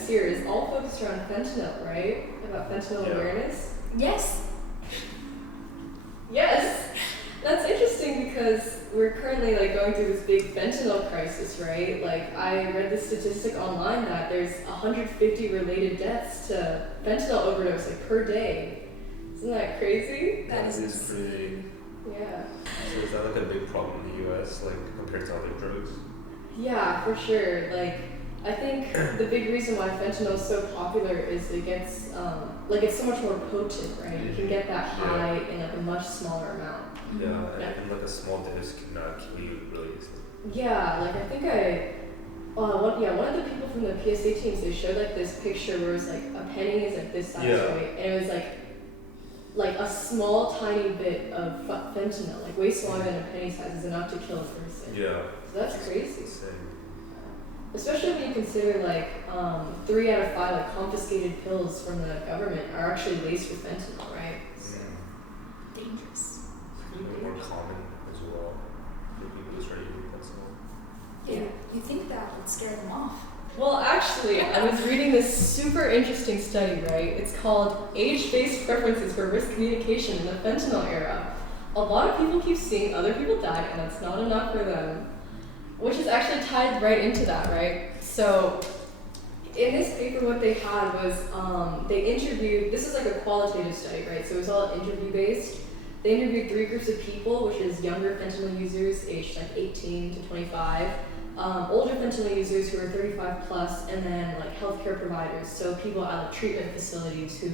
this year is all focused around fentanyl, right? About fentanyl awareness. Yes. Yes. That's interesting because we're currently like going through this big fentanyl crisis, right? Like I read the statistic online that there's 150 related deaths to fentanyl overdose like per day. Isn't that crazy? That is crazy. Yeah. So is that like a big problem in the US, like compared to other drugs? Yeah, for sure. Like I think the big reason why fentanyl is so popular is it gets like it's so much more potent, right? You can get that high in like a much smaller amount. Yeah, and like a small dose can kill you really easily. Yeah, like I think one of the people from the PSA teams, they showed like this picture where it was like a penny is like this size, right? And it was like a small tiny bit of fentanyl, like way smaller than a penny size, is enough to kill a person. Yeah. So that's crazy. Insane. Especially when you consider like 3 out of 5 like confiscated pills from the government are actually laced with fentanyl, right? So. Dangerous. It's a bit more common as well for people to start using fentanyl. Yeah. You think that would scare them off? Well, actually, I was reading this super interesting study, right? It's called Age-Based Preferences for Risk Communication in the Fentanyl Era. A lot of people keep seeing other people die, and it's not enough for them. Which is actually tied right into that, right? So, in this paper, what they had was they interviewed, this is like a qualitative study, right? So it was all interview-based. They interviewed 3 groups of people, which is younger fentanyl users aged like 18 to 25, older fentanyl users who are 35 plus, and then like healthcare providers, so people at like treatment facilities who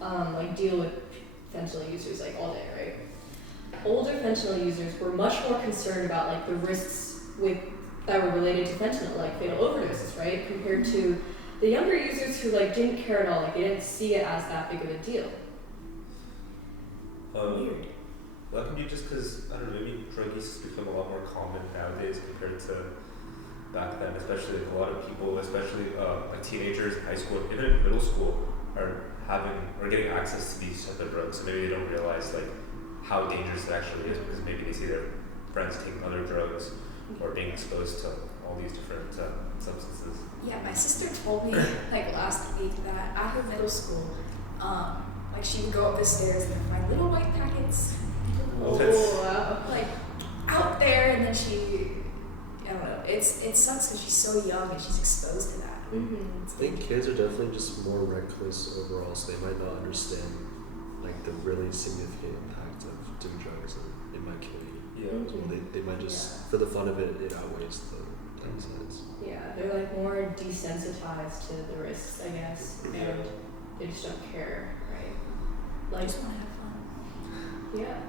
like deal with fentanyl users like all day, right? Older fentanyl users were much more concerned about like the risks that were related to fentanyl, like fatal overdoses, right? Compared to the younger users who like didn't care at all, like they didn't see it as that big of a deal. Weird. That can be just because, I don't know, maybe drug use has become a lot more common nowadays compared to back then, especially like a lot of people, especially like teenagers in high school, even in middle school, are getting access to these type of drugs, so maybe they don't realize like how dangerous it actually is because maybe they see their friends taking other drugs or being exposed to all these different substances. Yeah, my sister told me like last week that at her middle school, like she would go up the stairs and find little white packets. Oh, wow. Like out there, and then I don't know. It sucks because she's so young and she's exposed to that. Mm-hmm. I think kids are definitely just more reckless overall, so they might not understand like the really significant impact of doing drugs and it might kill you. Yeah. So they might just, for the fun of it, it outweighs the downsides. Yeah, they're like more desensitized to the risks, I guess, and they just don't care, right? I Like, just want to have fun. yeah.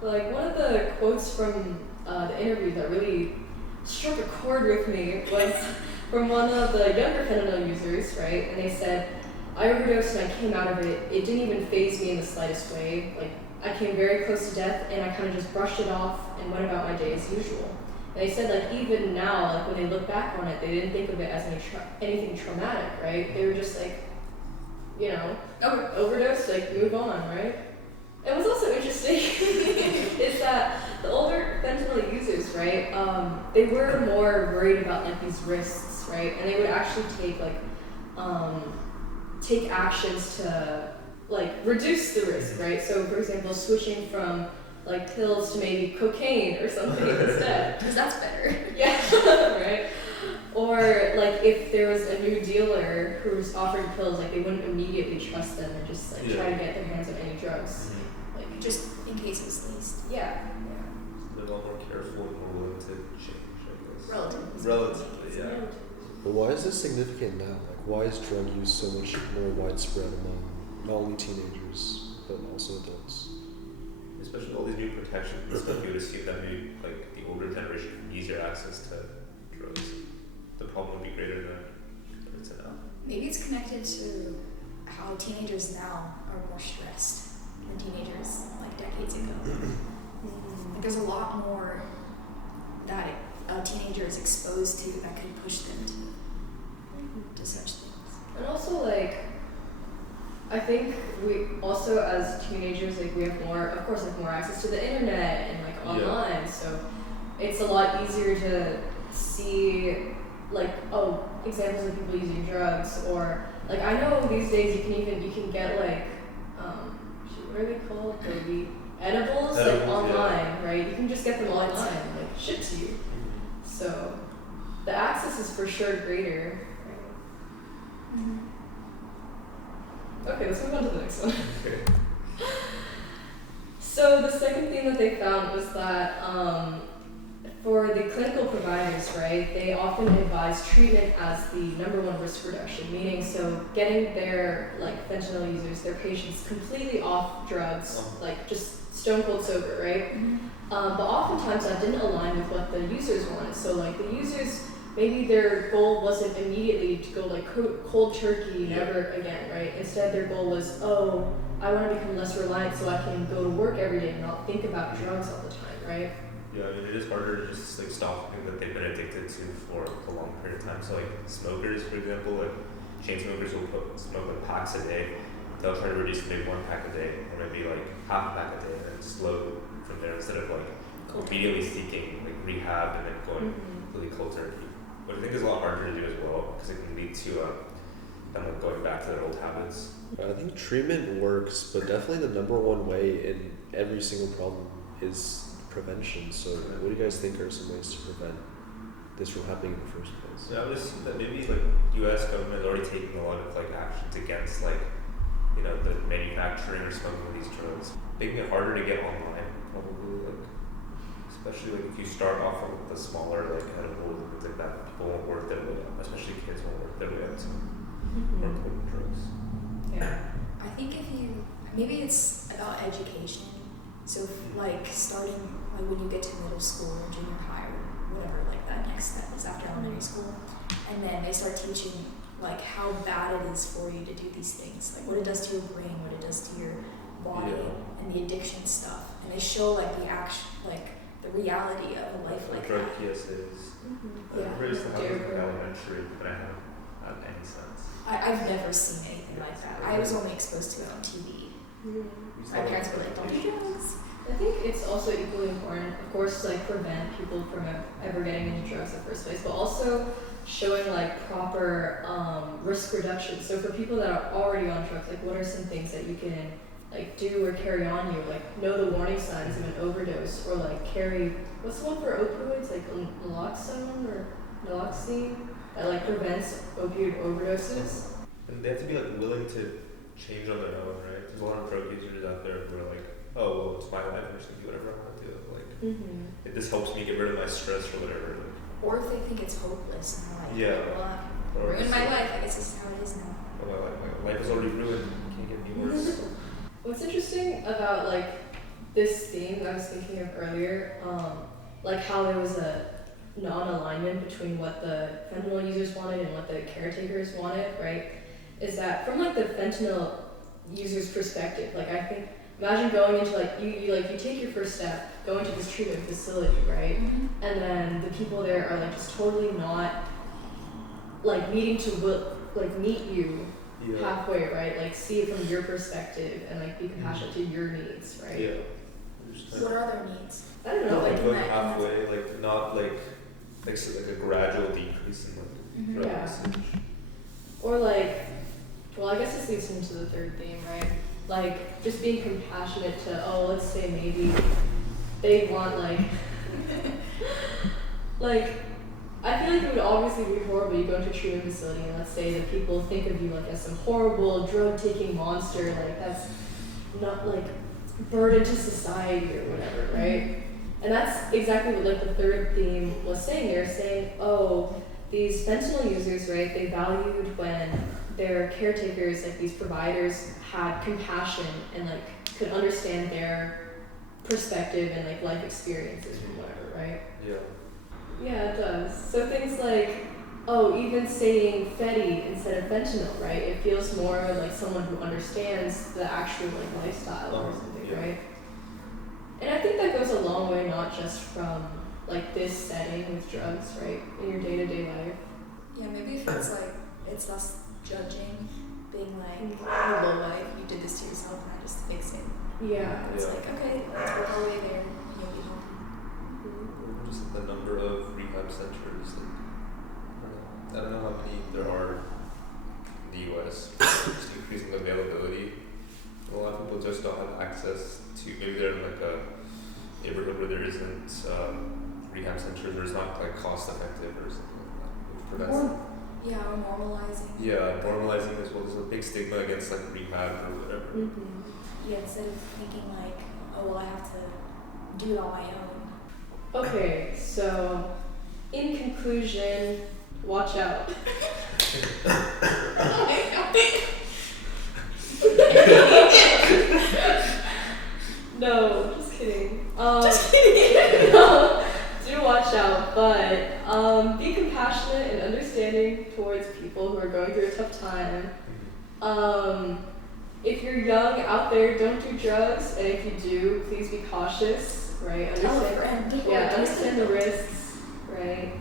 Like one of the quotes from the interview that really struck a chord with me was from one of the younger fentanyl users, right? And they said, I overdosed and I came out of it. It didn't even faze me in the slightest way. Like, I came very close to death and I kind of just brushed it off and went about my day as usual. And they said, like, even now, like, when they look back on it, they didn't think of it as anything traumatic, right? They were just like, you know, overdose, like, move on, right? And what's also interesting is that the older fentanyl users, right, they were more worried about, like, these risks, right? And they would actually take actions to, like, reduce the risk, right? So, for example, switching from, like, pills to maybe cocaine or something instead. Because that's better. Yeah, right? Or, like, if there was a new dealer who was offering pills, like, they wouldn't immediately trust them and just, like, try to get their hands on any drugs. Like, Just in case it was laced. yeah. They're a lot more careful and more willing to change, I guess. Relatively. Yeah. But why is this significant now? Like, why is drug use so much more widespread among not only teenagers, but also adults? Especially all these new protections and stuff, you would assume that maybe like the older generation can easier access to drugs. The problem would be greater than compared to now. Maybe it's connected to how teenagers now are more stressed than teenagers like decades ago. Like there's a lot more that a teenager is exposed to that could push them to such things. And also, like, I think we also, as teenagers, like, we have more, of course, like, more access to the internet and, like, online, so it's a lot easier to see, like, oh, examples of people using drugs, or like I know these days you can get like shoot, what are they called? The edibles like Edibles, online, right? You can just get them online, like shipped to you. So the access is for sure greater. Right? Okay, let's move on to the next one. Okay. So the second thing that they found was that for the clinical providers, right, they often advise treatment as the number one risk reduction, meaning so getting their like fentanyl users, their patients completely off drugs, like just stone cold sober, right? But oftentimes that didn't align with what the users wanted. So like the users, maybe their goal wasn't immediately to go like cold turkey, never again, right? Instead their goal was, oh, I want to become less reliant so I can go to work every day and not think about drugs all the time, right? Yeah, I mean, it is harder to just like stop something that they've been addicted to for a long period of time. So like smokers, for example, like chain smokers will smoke like packs a day. They'll try to reduce to maybe 1 pack a day, or maybe like half a pack a day, and then slow from there instead of like immediately seeking like rehab and then going completely cold turkey. Which I think is a lot harder to do as well because it can lead to them like going back to their old habits. I think treatment works, but definitely the number one way in every single problem is prevention. So what do you guys think are some ways to prevent this from happening in the first place? Yeah, I would assume that maybe like U.S. government is already taking a lot of like actions against like the manufacturing or smuggling of these drugs, making it harder to get online. Probably like especially like if you start off with the smaller like edibles and things like that, people won't work their way up, especially kids won't work their way up to more potent drugs. Yeah. I think maybe it's about education. So like starting like when you get to middle school or junior high or whatever, like that next step is after elementary school, and then they start teaching like how bad it is for you to do these things, like what it does to your brain, what it does to your body, and the addiction stuff, and they show like the reality of a life like drug that. PSAs. Yeah. I used to have like elementary, but I haven't had any sense. I've never seen anything like that. I was only exposed to it on TV. My parents were like, don't do drugs. I think it's also equally important, of course, to like prevent people from ever getting into drugs in the first place, but also showing like proper risk reduction. So for people that are already on drugs, like what are some things that you can like do or carry on you, like know the warning signs of an overdose, or like carry, what's the one for opioids, like naloxone or naloxone, that like prevents opioid overdoses. And they have to be like willing to change on their own, right? There's a lot of drug users out there who are like, oh, well, it's my life, I'm just gonna do whatever I want to do. Like, if this helps me get rid of my stress or whatever. Like, Or if they think it's hopeless and they're like, Yeah. well, ruined my life, I guess this is how it is now. well, my life is already ruined. It can't get any worse. What's interesting about like this theme that I was thinking of earlier, like how there was a non-alignment between what the fentanyl users wanted and what the caretakers wanted, right? Is that from like the fentanyl user's perspective, like I think, imagine going into like, you take your first step, going to this treatment facility, right? And then the people there are like just totally not like needing to meet you halfway, right? Like see it from your perspective and like be compassionate to your needs, right? Yeah. What are their needs? I don't know, Not like like going halfway, like not like a gradual decrease in like drug Yeah. usage. or like, well, I guess this leads into the third theme, right? Like just being compassionate to, oh, let's say maybe they want like, like, I feel like it would obviously be horrible. You go into a treatment facility and let's say that people think of you like as some horrible drug-taking monster, like that's not like burden to society or whatever, right? And that's exactly what like the third theme was saying. They're saying, oh, these fentanyl users, right? They valued when their caretakers, like these providers, had compassion and like could understand their perspective and like life experiences from whatever, right? Yeah. Yeah, it does. So things like, oh, even saying Fetty instead of fentanyl, right? It feels more like someone who understands the actual like lifestyle or something, right? And I think that goes a long way, not just from like this setting with drugs, right? In your day-to-day life. Yeah, maybe if it's like, it's less judging, being like, oh, well, what if you did this to yourself and I just fix it? Yeah. It's like, okay, let's work our way there and you'll be healthy. Just the number of rehab centers, like, I don't know how many there are in the U.S. Just increasing availability. A lot of people just don't have access to. Maybe they're in like a neighborhood where there isn't rehab centers, or it's not like cost effective or something like that. Which prevents. Or normalizing. Yeah, normalizing as well. There's a big stigma against like rehab or whatever. Mm-hmm. Yeah, instead of thinking like, oh well, I have to do it on my own. Okay, so in conclusion, watch out. No, just kidding. Just kidding. No, do watch out, but be compassionate and understanding towards people who are going through a tough time. If you're young out there, don't do drugs, and if you do, please be cautious, right? Tell a friend. Yeah, understand the risks, right?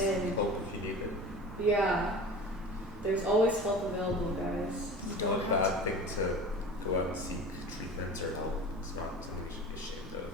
And Help if you need it. yeah, there's always help available, guys. It's not a bad thing to go out and seek treatment or help. It's not something you should be ashamed of.